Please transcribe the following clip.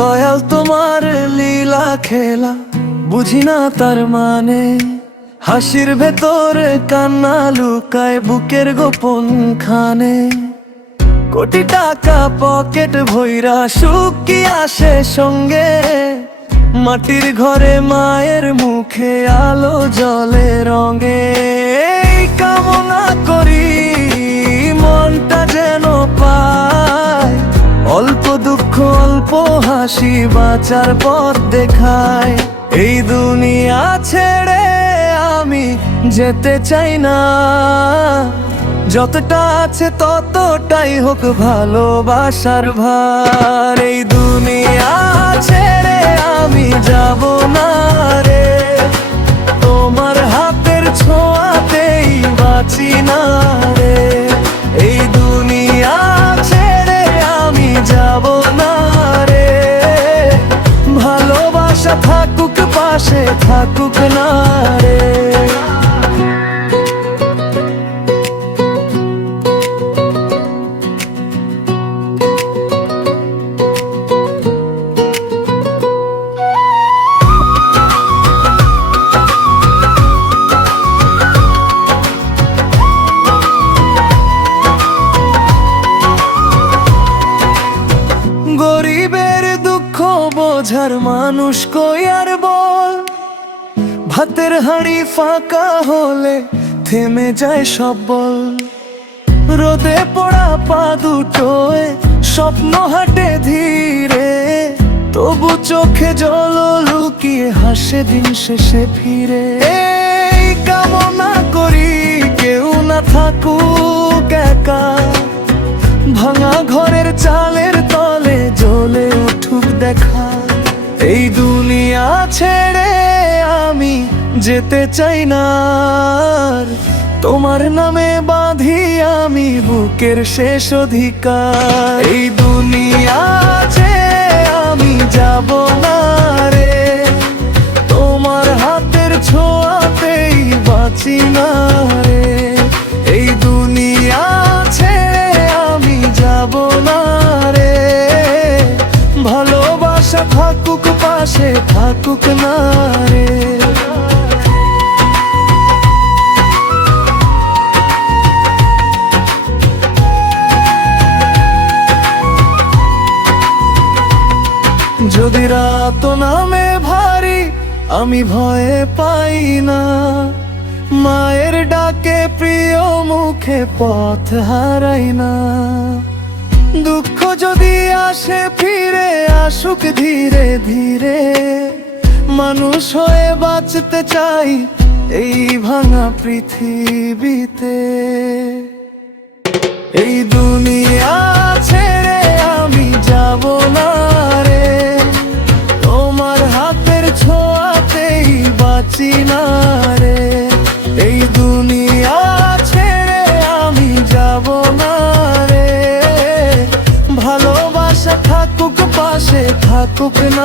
দয়াল তোমার লীলা খেলা বুঝি না তার মানে, হাসির ভেতরে কান্না লুকায় বুকের গোপন খানে। কোটি টাকা পকেট ভইরা সুখ কি আসে সঙ্গে, মাটির ঘরে মায়ের মুখে আলো জলে রঙে। এই কামনা করি মনটা যেন পায় অল্প দুঃখ অল্প হাসি বাঁচার পথ দেখায়। এই দুনিয়া ছেড়ে আমি যেতে চাই না, যতটা আছে ততটাই হোক ভালোবাসার ভার। এই দুনিয়া ছেড়ে আমি যাব না রে, তোমার হাতের ছোঁয়াতেই বাঁচি না রে। এই দুনিয়া ছেড়ে আমি যাব না রে, ভালোবাসা থাকুক পাশে থাকুক না রে। গরিবের দুঃখ বোঝার মানুষ কই আর বল, ভাতের হাঁড়ি ফাঁকা হলে থেমে যায় সব বল। রোদে পোড়া পা দুটোয় স্বপ্ন হাঁটে ধীরে, তবু চোখে জল লুকিয়ে হাসে দিন শেষে ফিরে। এই কামনা করি কেউ না থাকুক একা, ভাঙা ঘরের চালের তলে জ্বলে উঠুক দেখা। এই দুনিয়া ছেড়ে আমি যেতে চাই না, তোমার নামে বাঁধি আমি বুকের শেষ অধিকার। এই দুনিয়া ছেড়ে আমি যাব না রে, তোমার হাতের ছোঁয়াতেই বাঁচি না রে। এই দুনিয়া ছেড়ে আমি যাব না রে, ভালোবাসা থাকুক পাশে থাকুক না রে। যদি রাত নামে ভারী আমি ভয়ে পাই না, মায়ের ডাকে প্রিয় মুখে পথ হারাই না। দুঃখ যদি আসে ফিরে আসুক ধীরে ধীরে, মানুষ হয়ে বাঁচতে চাই এই ভাঙা পৃথিবীতে। এই দুনিয়া ছেড়ে আমি যাব না রে, তোমার হাতের ছোঁয়াতেই বাঁচি না রে। এই দুনিয়া ছেড়ে আমি যাব না রে, ভালোবাসা থাকুক পাশে থাকুক না।